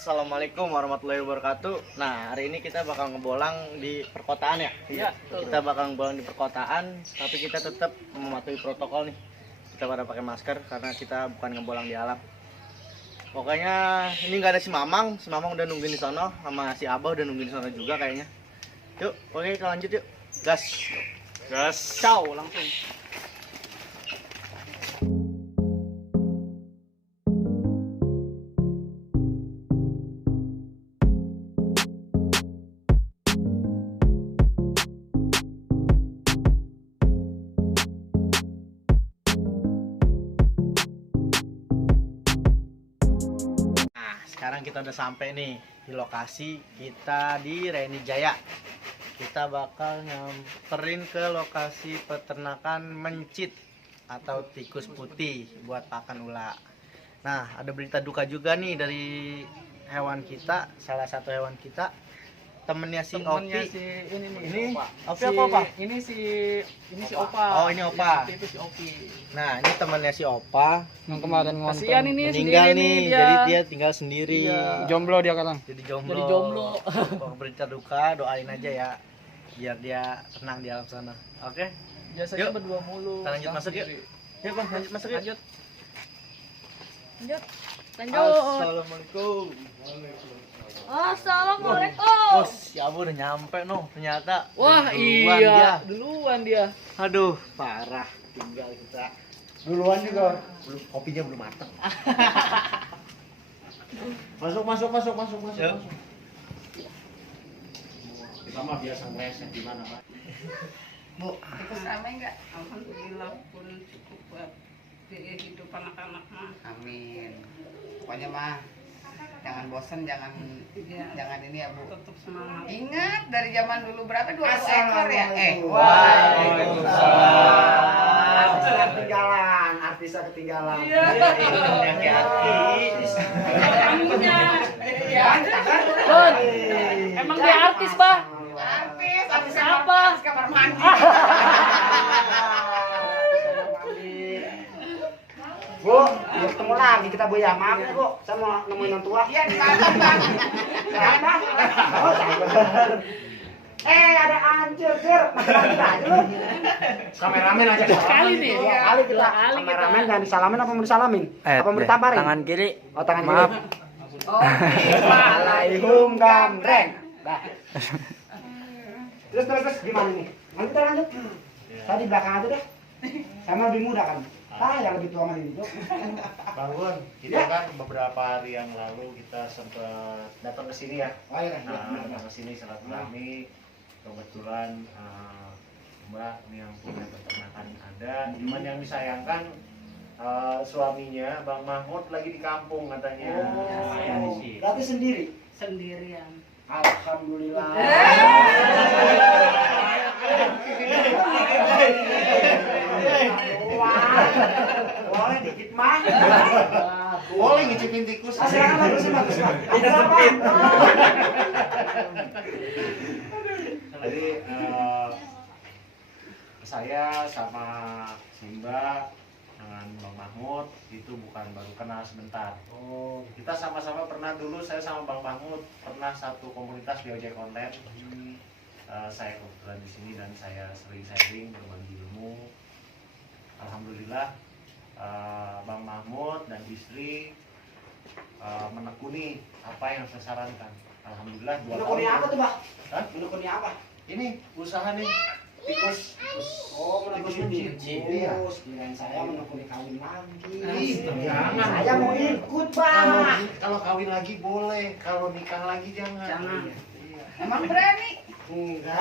Assalamualaikum warahmatullahi wabarakatuh. Nah, hari ini kita bakal ngebolang di perkotaan ya. Iya. Kita bakal ngebolang di perkotaan, tapi kita tetap mematuhi protokol nih. Kita pada pakai masker karena kita bukan ngebolang di alam. Pokoknya ini nggak ada si Mamang udah nungguin di sono, sama si Abah udah nungguin di sono juga kayaknya. Yuk, oke kita lanjut yuk. Gas. Gas. Ciao langsung. Sekarang kita udah sampai nih di lokasi kita di Reni Jaya. Kita bakal nyamperin ke lokasi peternakan mencit atau tikus putih buat pakan ula. Nah, ada berita duka juga nih dari hewan kita, salah satu hewan kita, temennya si Opi. Ini Opi apa? Ini si Opa. Oh, ini Opa. Itu si Opi. Nah, ini temannya si Opa. Yang kemarin ngonton. Kasihan ini meninggal sendiri nih, dia. jadi dia tinggal sendiri. Iya. Jomblo dia sekarang. Jadi jomblo. Jadi jomblo. Kalau berita duka, doain aja ya, biar dia tenang di alam sana. Oke? Biasanya Yuk. berdua mulu. Kita lanjut masuk yuk. Yuk bang, lanjut masuk yuk. Lanjut. Assalamualaikum. Assalamualaikum. Bos, si Abu udah nyampe ternyata. Wah, Duluan iya. Duluan dia. Aduh, parah. Tinggal kita duluan juga. Kopinya belum matang. Masuk. Yuk. Kita mah biasa ngeles gimana, Pak? Bu, Terus ramai enggak? Alhamdulillah pun cukup buat hidup anak-anak mah. Amin. Pokoknya mah jangan bosan, jangan ini ya Bu. Tetap semangat. Ingat dari zaman dulu berapa 20 ekor ya? Waalaikumsalam. Ketinggalan, artisnya ketinggalan. Iya. Artis. Emang dia artis, Bah? Artis apa? Artis kamar mandi. Bu, ketemu lagi kita Bu ya. Maaf ya Bu, saya mau nemuin orang tua. Iya, di mana Bang? Kenapa? Oh, cyber. Ada anjir, Sir. Masih lanjut aja lu. Kameramen aja. Sekali nih. Dua kali kita. Kameramen jangan disalamin apa mau disalamin? Apa mau ditamparin? Tangan kiri. Oh, tangan Maaf. kiri. Waalaikum gambreng. Dah. Terus gimana nih? Nanti kita lanjut. Saya di belakang aja deh. Sama lebih mudah kan? Yang lebih tua mah hidup. Bangun, kita kan beberapa hari yang lalu kita sempat datang ke sini ya. Oh iya, Datang ke sini silaturahmi. Kebetulan Mbak ini yang punya peternakan ada. Cuman yang disayangkan suaminya Bang Mahmud lagi di kampung katanya. Berarti sendiri. Sendirian. Alhamdulillah. Boleh dikit mah. Boleh ngicipin tikus. Bagus. Ini sempit. Jadi saya sama Simba dengan Bang Mahmud itu bukan baru kenal sebentar. Oh, Kita sama-sama pernah dulu, saya sama Bang Mahmud pernah satu komunitas di ojek online. Saya kebetulan di sini dan saya sering sharing berbagi ilmu. Alhamdulillah Bang Mahmud dan istri menekuni apa yang saya sarankan. Alhamdulillah 2 tahun. menekuni apa tuh, Pak? Hah? Menekuni apa? Ini usaha nih tikus. Oh, menekuni Iya. tikus. Kirain saya menekuni kawin lagi. Jangan. Saya mau ikut, Pak. Kalau kawin lagi boleh, kalau nikah lagi jangan. Jangan. Iya. Emang berani? Enggak.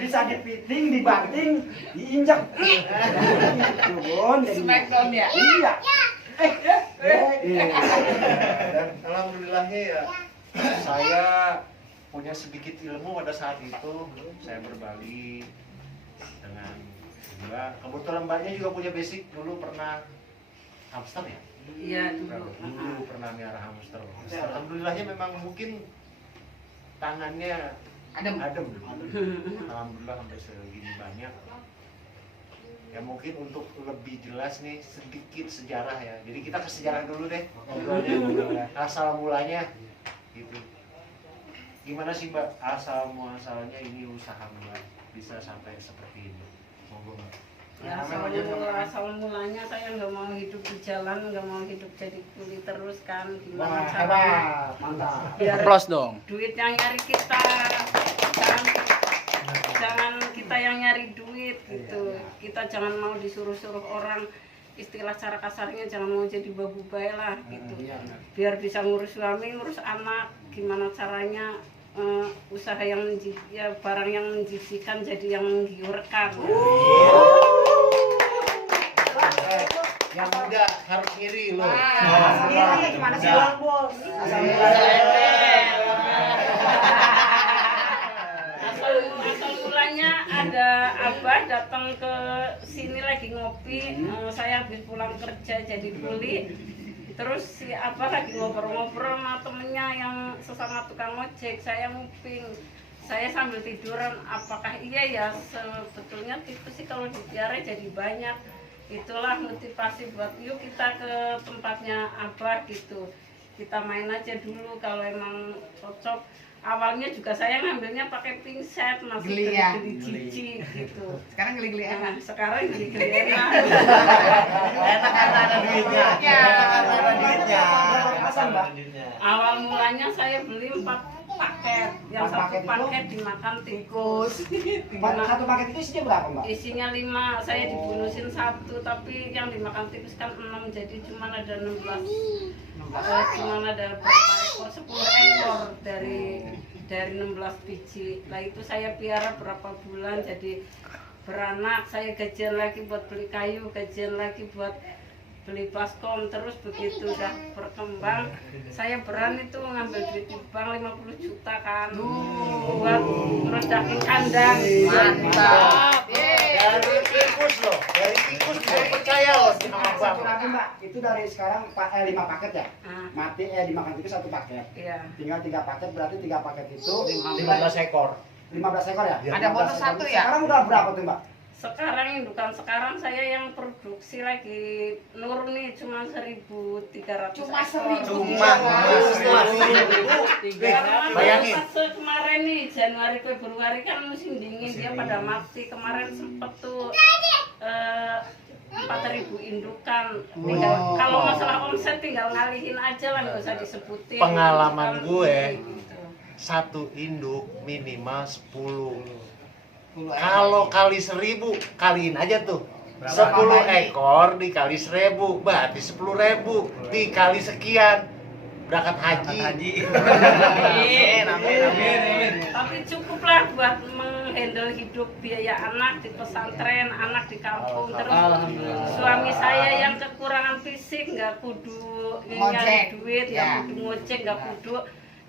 Bisa dipiting, dibanting, diinjak. Itu Bon. Smackdown ya? Iya. Dan alhamdulillahnya ya saya punya sedikit ilmu pada saat itu. Saya berbagi dengan juga kebetulan mbaknya juga punya basic dulu pernah hamster ya. Iya dulu. Dulu pernah miara hamster. Alhamdulillahnya memang mungkin tangannya adem. Alhamdulillah sampai segini banyak. Ya mungkin untuk lebih jelas nih sedikit sejarah ya. Jadi kita ke sejarah dulu deh. Ngobrolnya asal mulanya gitu. Gimana sih Mbak asal muasalnya ini usaha Mbak bisa sampai seperti ini? Monggo Mbak. Ya, asal mulanya saya nggak mau hidup di jalan, nggak mau hidup jadi kuli terus kan. Gimana Wah, caranya? hebat, mantap. Biar Plus dong. duit yang nyari kita, jangan kita yang nyari duit gitu. Kita jangan mau disuruh-suruh orang. Istilah cara kasarnya jangan mau jadi babu bayi lah gitu. Biar bisa ngurus suami, ngurus anak. Gimana caranya usaha yang ya barang yang menjijikan jadi yang menggiurkan. Yang muda harus ngiri loh. Sendiri gimana sih Bang Bos? Asal Asal mulanya ada Abah datang ke sini lagi ngopi. Saya habis pulang kerja jadi kuli. Terus si Abah lagi ngobrol-ngobrol sama temennya yang sesama tukang ojek. Saya nguping. Saya sambil tiduran, apakah iya ya sebetulnya tikus sih kalau dipiara jadi banyak. Itulah motivasi buat yuk kita ke tempatnya Abah gitu. Kita main aja dulu kalau emang cocok. Awalnya juga saya ngambilnya pakai pinset, masih Geli ya? geli jijik gitu. Sekarang geli-geli enak. Sekarang geli-geli enak. Enak karena ada duitnya. Enak karena ada duitnya. Awal mulanya saya beli 4 paket. Yang 1 paket dimakan tikus. Satu paket itu isinya berapa, Mbak? Isinya 5, saya dibonusin 1, tapi yang dimakan tikus kan 6, jadi cuma ada 16. Cuma ada berapa ekor, 10 ekor dari 16 biji. Nah itu saya piara berapa bulan jadi beranak. Saya gajian lagi buat beli kayu, gajian lagi buat beli baskom. Terus begitu udah berkembang, saya berani tuh ngambil duit di bank 50 juta kan buat meredakin kandang. Mantap. Dari tikus loh, dari tikus saya percaya loh sama Satu Bang. lagi Mbak, itu dari sekarang 5 paket ya? Ah, Mati dimakan itu 1 paket. iya. Tinggal 3 paket, berarti 3 paket itu 15 ekor. 15 ekor ya? Ada bonus 1 ya? Sekarang udah berapa tuh Mbak? Sekarang indukan sekarang saya yang produksi lagi nurun nih cuma 1.300 Cuma ekor. 1.000. Cuma setelah 1000. Karena Bayangin. fase kemarin nih Januari Februari kan musim dingin dia pada mati. Kemarin sempet tuh 4.000 indukan. Tinggal, kalau masalah omset tinggal ngalihin aja lah, nggak usah disebutin. Pengalaman Indukan gue, gitu. satu induk minimal 10. Kalau kali 1000 kaliin aja tuh. 10 ekor dikali 1000 berarti 10.000 dikali sekian berangkat haji. Amin. Tapi cukuplah buat menghandle hidup biaya anak di pesantren, anak di kampung. Terus suami saya yang kekurangan fisik nggak kudu nyari Ngojek. duit, nggak Ya. kudu ngojek, nggak kudu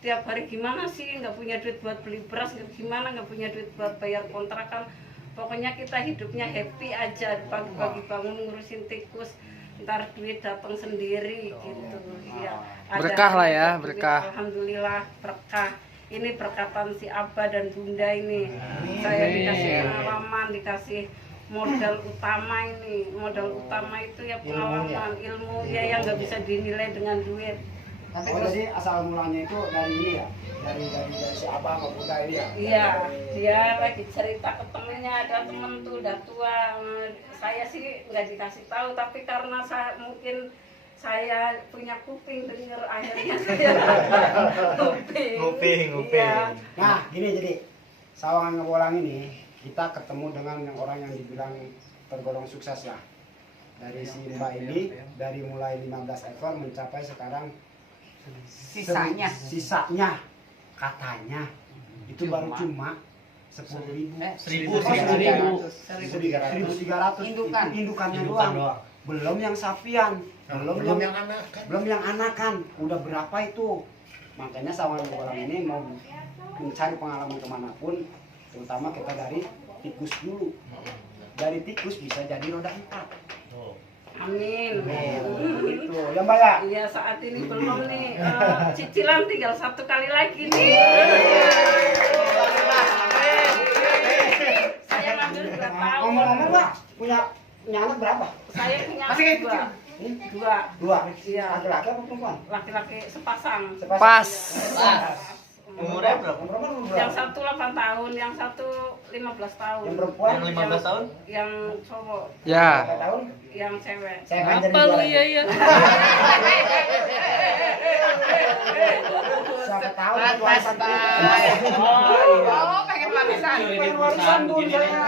tiap hari gimana sih nggak punya duit buat beli beras, gimana nggak punya duit buat bayar kontrakan. Pokoknya kita hidupnya happy aja, pagi-pagi bangun ngurusin tikus, ntar duit datang sendiri gitu. Iya. Ada Berkah lah ya, duit, berkah. Alhamdulillah berkah. Ini berkatan si Abah dan Bunda ini. Saya dikasih pengalaman, dikasih modal utama ini. Modal utama itu ya pengalaman, ilmu ya yang nggak bisa dinilai dengan duit. Tapi jadi asal mulanya itu dari ini ya? Dari si Abah sama Bunda ini ya? Iya, dia lagi cerita ke temennya, ada temen tuh udah tua. Saya sih nggak dikasih tahu, tapi karena saya mungkin saya punya kuping denger akhirnya saya kuping. Iya. Nah, gini jadi Sawangan Ngebolang ini kita ketemu dengan yang orang yang dibilang tergolong sukses lah. Dari si Mbak ini dari mulai 15 ekor mencapai sekarang Sisanya. sisanya katanya itu baru cuma 10.000. 1.300 Indukan. indukannya doang. Belum yang sapian, belum yang anakan. belum yang anakan. Udah berapa itu? Makanya Sawangan Ngebolang ini mau mencari pengalaman kemanapun terutama kita dari tikus dulu. Dari tikus bisa jadi roda 4. Amin. Gitu ya Mbak ya. Iya, saat ini belum nih. Cicilan tinggal 1 kali lagi nih. Saya ngambil 2 tahun. Ngomong-ngomong Mbak, punya anak berapa? Saya punya Masih kecil. 2. 2. Iya. Laki-laki apa perempuan? Laki-laki sepasang. Pas. Umurnya berapa? Perempuan umur Yang berapa? satu 8 tahun, yang satu 15 tahun. Yang perempuan Yang 15 tahun? Yang cowok, Ya. berapa tahun? yang cewek. Saya kan jadi Apa lu 2 ya lagi. ya? Siapa tahu Pas, warisan Bang. iya. Oh, pengen warisan. Pengen warisan Bun saya.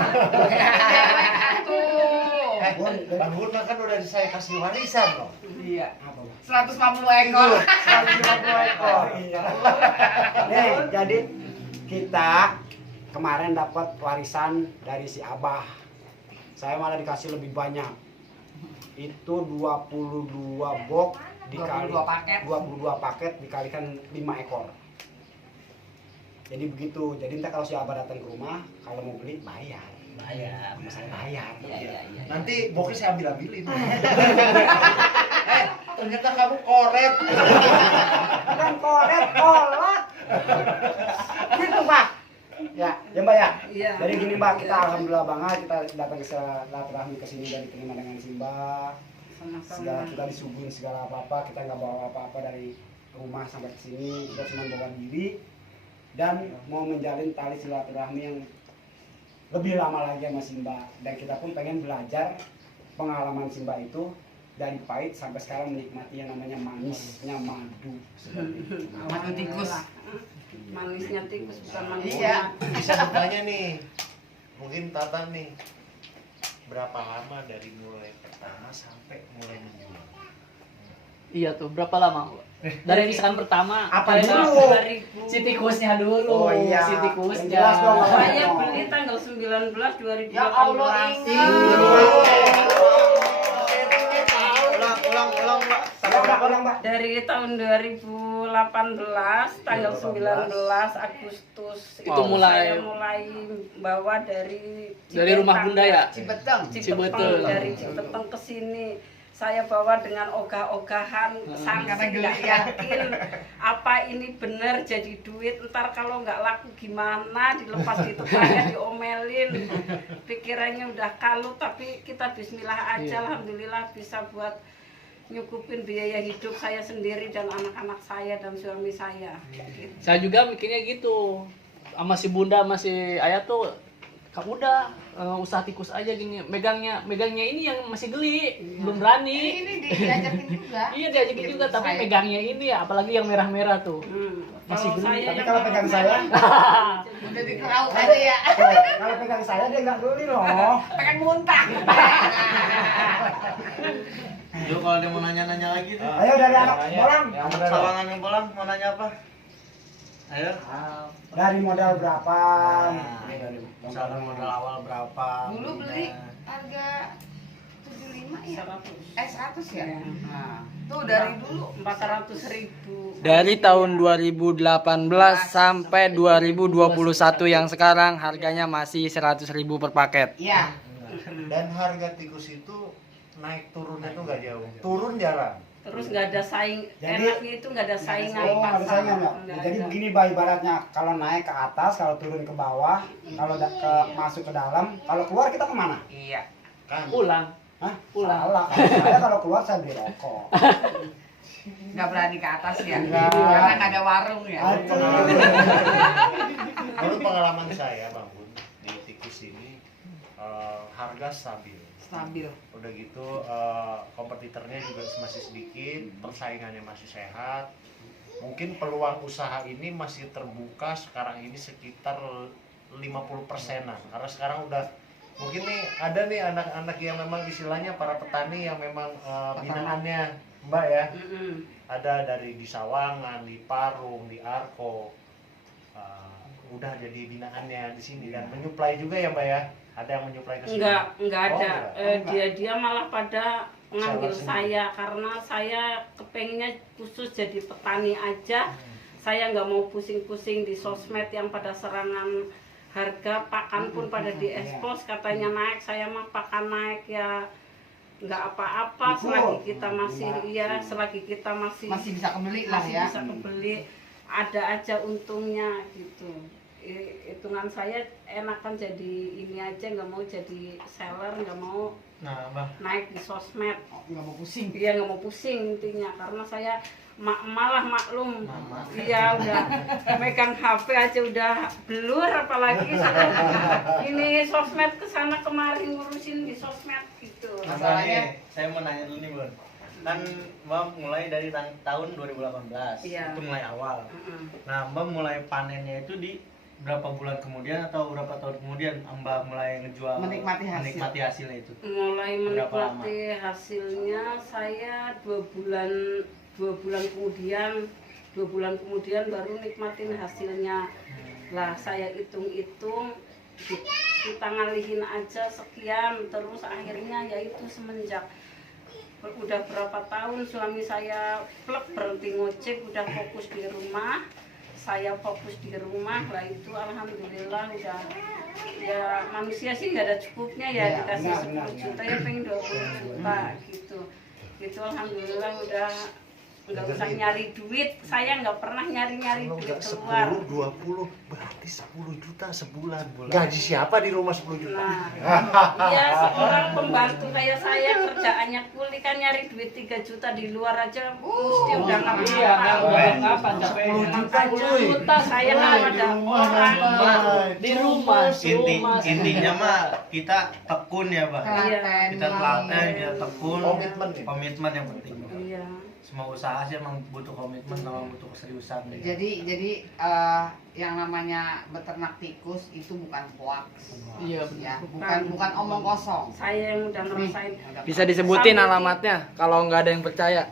Tuh. Bun, Bang Bun kan udah saya kasih warisan loh. Iya. apa Bang? 150 ekor. 150 ekor. Iya. Nih, jadi kita kemarin dapat warisan dari si Abah. Saya malah dikasih lebih banyak. Itu 22 box dikali 22 paket. 22 paket dikalikan 5 ekor. Jadi begitu. Jadi entah kalau si Abah datang ke rumah, kalau mau beli bayar. Sama saya bayar. Nanti boxnya saya ambilin. Ternyata kamu koret. Bukan koret, kolot. Gitu Pak. Ya Mbak ya. Iya. Jadi gini Mbak, kita alhamdulillah banget kita datang ke silaturahmi ke sini dan diterima dengan Simba. Segala Sama-sama. kita disuguhin segala apa-apa, kita nggak bawa apa-apa dari rumah sampai ke sini, kita cuma bawa diri dan mau menjalin tali silaturahmi yang lebih lama lagi sama Simba. Dan kita pun pengen belajar pengalaman Simba itu dari pahit sampai sekarang menikmati yang namanya manisnya madu. Seperti itu. Madu tikus. Manisnya tikus bukan manis. Iya. Bisa bertanya nih, mungkin Tata nih, berapa lama dari mulai pertama sampai mulai menjual? Iya tuh, berapa lama? Dari misalkan pertama, Apa dari dulu? 2000. si tikusnya dulu. Oh, iya. Si tikusnya. Yang jelas dong. Saya beli tanggal 19 2018. Ya Allah, ingat. Ulang Mbak. Ulang Mbak. Dari tahun 2018 tanggal 19 Agustus Itu mulai- saya mulai bawa dari Rumah Bunda ya? Cibeteng. Cibeteng. Cibeteng, dari Cibeteng ke sini. Saya bawa dengan ogah-ogahan, Karena sangat geli nggak ya. yakin apa ini benar jadi duit. Ntar kalau nggak laku gimana, dilepas di tetangga, diomelin. Pikirannya udah kalut, tapi kita bismillah aja. Iya. Alhamdulillah bisa buat nyukupin biaya hidup saya sendiri dan anak-anak saya dan suami saya. Gitu. Saya juga mikirnya gitu. Sama si Bunda, sama si Ayah tuh, kamu udah usaha tikus aja gini. Megangnya ini yang masih geli, belum berani. Ini diajakin juga. Iya diajakin juga, tapi Saya. megangnya ini ya, apalagi yang merah-merah tuh. Masih Kalau geli. saya Tapi yang kalau pegang saya, Udah dikerau aja ya. kalau pegang saya dia nggak geli loh. Pengen muntah. Yuk kalau dia mau nanya-nanya lagi tuh. Ayo dari anak bolang. Sawangan yang bolang mau nanya apa? Ayo. Dari modal berapa? Misalkan modal awal berapa? Dulu beli harga 75 ya. 100 ya. Nah, tuh dari dulu 400.000. Dari tahun 2018 sampai 2021 yang sekarang harganya masih 100.000 per paket. Iya. Dan harga tikus itu naik turunnya tuh nggak jauh. Turun jarang. Terus nggak ada saing, Jadi- enaknya itu nggak ada saingan Oh, ada pasar. saingan ya? Nggak Jadi ada. begini Mbak, ibaratnya kalau naik ke atas, kalau turun ke bawah, kalau masuk ke dalam, kalau keluar kita kemana? Iya. Kan? Pulang. Hah? Pulang. Salah. Saya kalau keluar saya beli rokok. Nggak berani ke atas ya. Enggak. Karena nggak ada warung ya. Menurut pengalaman saya, Bang Bun, di tikus ini harga stabil. Stabil. Udah gitu kompetitornya juga masih sedikit, persaingannya masih sehat. Mungkin peluang usaha ini masih terbuka sekarang ini sekitar 50%-an. Karena sekarang udah mungkin nih ada nih anak-anak yang memang istilahnya para petani yang memang binaannya Mbak ya. Ada dari di Sawangan, di Parung, di Arko. Udah jadi binaannya di sini dan menyuplai juga ya Mbak ya. Ada yang menyuplai ke sini. Enggak Oh, ada. enggak. Dia malah pada ngambil Seller sendiri. saya karena saya kepengennya khusus jadi petani aja. Saya nggak mau pusing-pusing di sosmed yang pada serangan harga pakan pun pada diekspos, katanya naik, saya mah pakan naik ya nggak apa-apa selagi kita masih selagi kita masih bisa kebeli lah masih ya. bisa kebeli, ada aja untungnya gitu. Hitungan saya enakan jadi ini aja, nggak mau jadi seller, nggak mau naik di sosmed, Nggak mau pusing. iya nggak mau pusing intinya, karena saya malah maklum, iya udah megang HP aja udah blur, apalagi ini sosmed kesana kemari ngurusin di sosmed gitu. Masalahnya saya mau nanya dulu nih Bun, kan Mbak mulai dari tahun 2018, Iya. itu mulai awal. Mm-mm. Nah Mbak mulai panennya itu di berapa bulan kemudian atau berapa tahun kemudian Mbak mulai ngejual, Menikmati hasil. hasilnya itu? Mulai Berapa menikmati hasilnya saya 2 bulan kemudian baru nikmatin hasilnya. Lah saya hitung-hitung kita ngalihin aja sekian, terus akhirnya yaitu semenjak udah berapa tahun suami saya plek berhenti ngojek, udah fokus di rumah, saya fokus di rumah. Lah itu alhamdulillah udah, ya manusia sih nggak ada cukupnya ya, Iya, dikasih benar, 10 juta ya pengen 20 juta gitu. Gitu alhamdulillah udah nggak usah nyari duit, saya nggak pernah nyari duit keluar. 20 berarti 10 juta sebulan. Gaji siapa di rumah 10 juta? Nah, iya seorang pembantu kayak saya kerjaannya kuli kan nyari duit 3 juta di luar aja mesti udah nggak Iya, apa-apa. kapan capek? 10 juta cuy. Juta Saya kan ada orang. di rumah. Intinya mah kita tekun ya Pak. Iya. Kita telaten, kita tekun, Komitmen ya? komitmen yang penting. Iya. Semua usaha sih emang butuh komitmen sama butuh keseriusan. Jadi yang namanya beternak tikus itu bukan hoax. Iya Ya, benar. bukan omong kosong. Saya yang udah ngerasain. Bisa disebutin Sampai alamatnya kalau nggak ada yang percaya.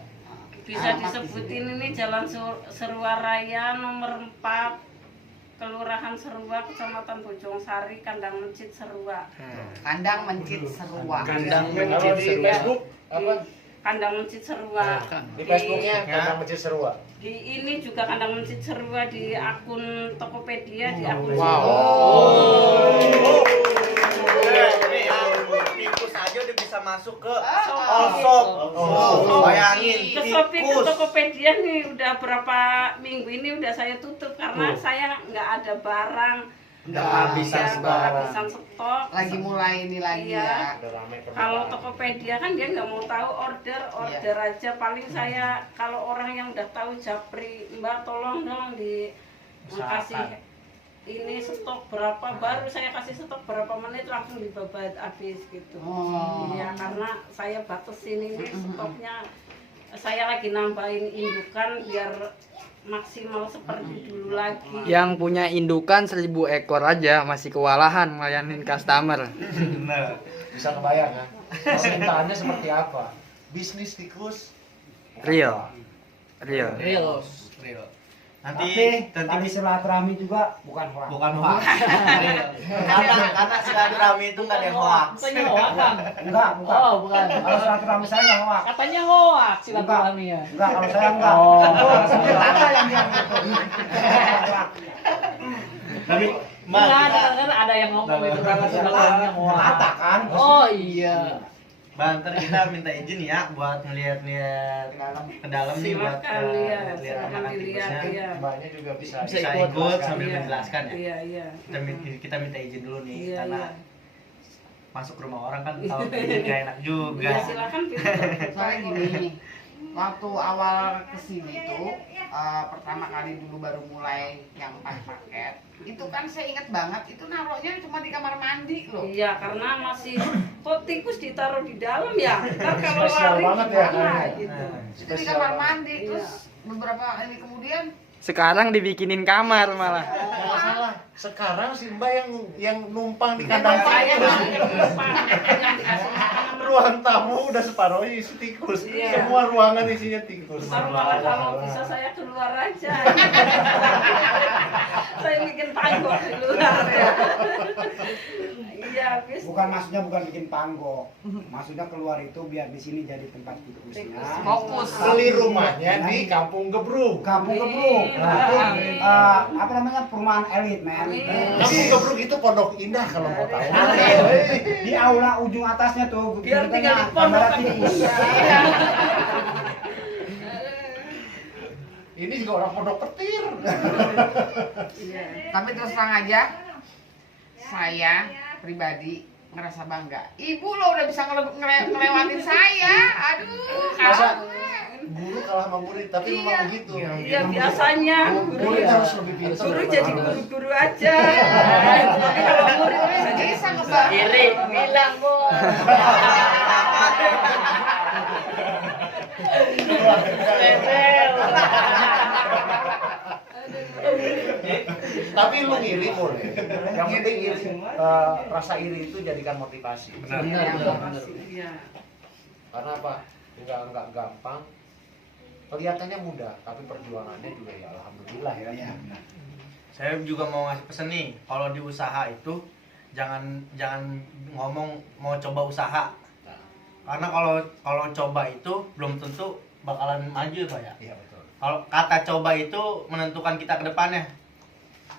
Bisa disebutin ini Jalan Serua Raya nomor 4, Kelurahan Serua, Kecamatan Bojongsari, Kandang Mencit Serua. Kandang mencit seruak. Kandang Kalau mencit di seru. Facebook apa? Kandang Mencit Serua. Di Facebooknya Kandang Masjid Serua. Di ini juga Kandang Mencit Serua di akun Tokopedia, di akun Ini ya, tikus aja udah bisa masuk ke Allshop. Bayangin, ke Shopee, ke tikus. Tokopedia nih udah berapa minggu ini udah saya tutup karena saya nggak ada barang, Udah kehabisan kehabisan stok. Lagi mulai ini lagi Iya. ya. Udah ramai Kalau Tokopedia kan dia nggak mau tahu order aja, paling saya kalau orang yang udah tahu japri, Mbak tolong dong kasih ini stok berapa, baru saya kasih stok berapa menit langsung dibabat habis gitu. Oh. Iya, karena saya batasin ini stoknya, saya lagi nambahin indukan biar maksimal seperti dulu lagi. Yang punya indukan 1000 ekor aja masih kewalahan ngelayanin customer. Bener. bisa kebayang kan? Permintaannya seperti apa? Bisnis tikus Real. Real. Real. Nanti Tadi silaturahmi juga bukan hoax. bukan hoax. Karena silaturahmi itu nggak ada yang hoax. Katanya hoax kan? Enggak, bukan. Oh, bukan. Kalau silaturahmi saya enggak hoax. Katanya hoax silaturahmi ya. Enggak, kalau saya enggak. Oh. Sebenarnya Tata yang bilang gitu. Tapi Enggak, ada yang ngomong itu karena silaturahmi hoax. Tata kan. Oh iya. Bang, ntar kita minta izin ya buat ngeliat-ngeliat ke dalam nih buat Silakan ya, lihat silakan anak dilihat tikusnya. ya. mbaknya juga bisa Bisa ikut, ikut sambil Iya. menjelaskan ya. Iya, iya. Kita minta izin dulu nih Iya, karena iya. masuk rumah orang kan kalau izin gak enak juga. Iya, silakan pintu. Soalnya gini, waktu awal kesini tuh pertama kali dulu baru mulai yang paket, itu kan saya ingat banget itu naruhnya cuma di kamar mandi loh. Iya, karena masih kok tikus ditaruh di dalam ya. Ntar kalau Spesial lari banget ya, gimana kayaknya. gitu. Itu di kamar mandi, Iya. terus beberapa ini kemudian Sekarang dibikinin kamar malah. nggak salah sekarang si mbak yang numpang di Emang kandang saya tikus yang dikasih makanan. ruang tamu udah separuh isi tikus Iya. semua ruangan isinya tikus Ntar malah kalau bisa saya keluar aja. Saya bikin tanggung di luar ya. Iya habis. Bukan maksudnya bukan bikin panggo. Maksudnya keluar itu biar di sini jadi tempat tikusnya. Fokus. Beli rumahnya di Kampung Gebruk. Kampung Gebruk. Apa namanya? Perumahan elit, men. Kampung Gebruk itu Pondok Indah kalau mau tahu. Di aula ujung atasnya tuh. Biar tinggal di pondok kamera kan tikus. Ini juga orang Pondok Petir. Tapi terus terang aja, saya pribadi ngerasa bangga. Ibu lo udah bisa ngelewatin saya. Aduh, Masa kamu. guru kalah sama murid, tapi memang begitu. Iya biasanya Murid harus lebih pintar. guru jadi guru-guru aja. Tapi kalau murid Bisa ngebang. Iri, bilang bos. Tapi lu ngiri boleh. Yang penting iri, rasa iri itu jadikan motivasi. Benar. Iya. Karena apa? Enggak gampang. Kelihatannya mudah, tapi perjuangannya juga ya alhamdulillah ya. Iya. Saya juga mau ngasih pesen nih, kalau di usaha itu jangan ngomong mau coba usaha. Karena kalau coba itu belum tentu bakalan maju Pak ya. Iya betul. Kalau kata coba itu menentukan kita ke depannya.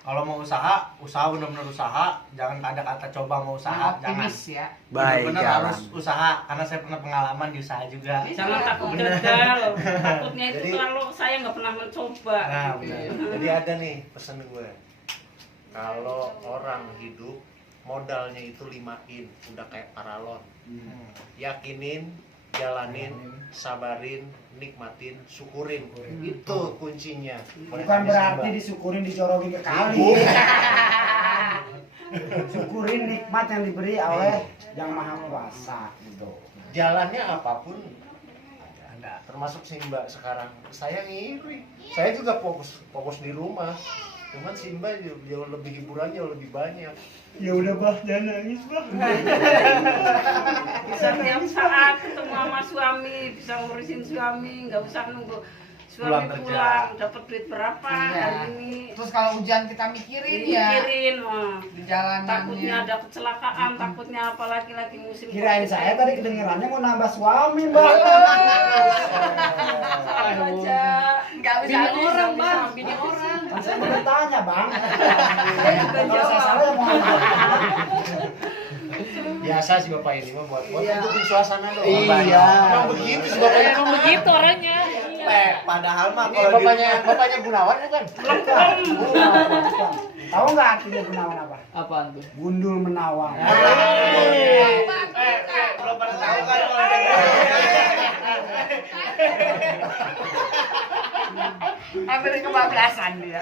Kalau mau usaha benar-benar usaha, jangan ada kata coba mau usaha, jangan. Optimis ya. Baik, Benar jalan. harus usaha, karena saya pernah pengalaman di usaha juga. Jangan takut gagal. Takutnya itu Jadi- kalau saya nggak pernah mencoba. Nah, benar. Jadi ada nih pesan gue. Kalau orang hidup modalnya itu 5 in, udah kayak paralon. Yakinin, jalanin, sabarin, nikmatin, syukurin. Itu kuncinya. Bukan berarti disyukurin dicorokin ke kali. Syukurin nikmat yang diberi oleh Yang Maha Kuasa gitu. Jalannya apapun Ada. termasuk si Mbak sekarang. Saya ngiri. Saya juga fokus di rumah. Cuman si Mbak jauh lebih hiburan, jauh lebih banyak. Ya udah bah, jangan nangis bah. Bisa tiap saat ketemu sama suami, bisa ngurusin suami, nggak usah nunggu Pulang suami kerja. pulang dapat duit berapa Iya. hari ini. Terus kalau hujan kita mikirin ya Mikirin, di jalanannya. takutnya ada kecelakaan, takutnya apalagi lagi musim Kirain COVID. saya tadi kedengerannya mau nambah suami mbak. aja. Nggak bisa Bini habis, orang, nggak Bang. bisa Bini orang. Kan saya mau bertanya bang. juga Kalau saya jawab. salah ya mohon maaf. Biasa sih Bapak ini mah buat Iya. hidupin suasana doang. Iya. Emang begitu sih Bapak ini. Emang begitu orangnya. Padahal mah Ini kalau di bapaknya Gunawan bukan? Tahu nggak artinya Gunawan apa? Apaan tuh? Gundul menawang. belum pada tahu kan kalau dia Hampir kebablasan dia.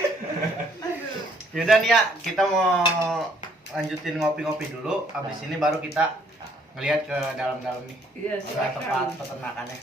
Yaudah nih ya, kita mau lanjutin ngopi-ngopi dulu. Habis ini baru kita ngelihat ke dalam-dalam nih. Iya, Ke tempat silakan. peternakannya.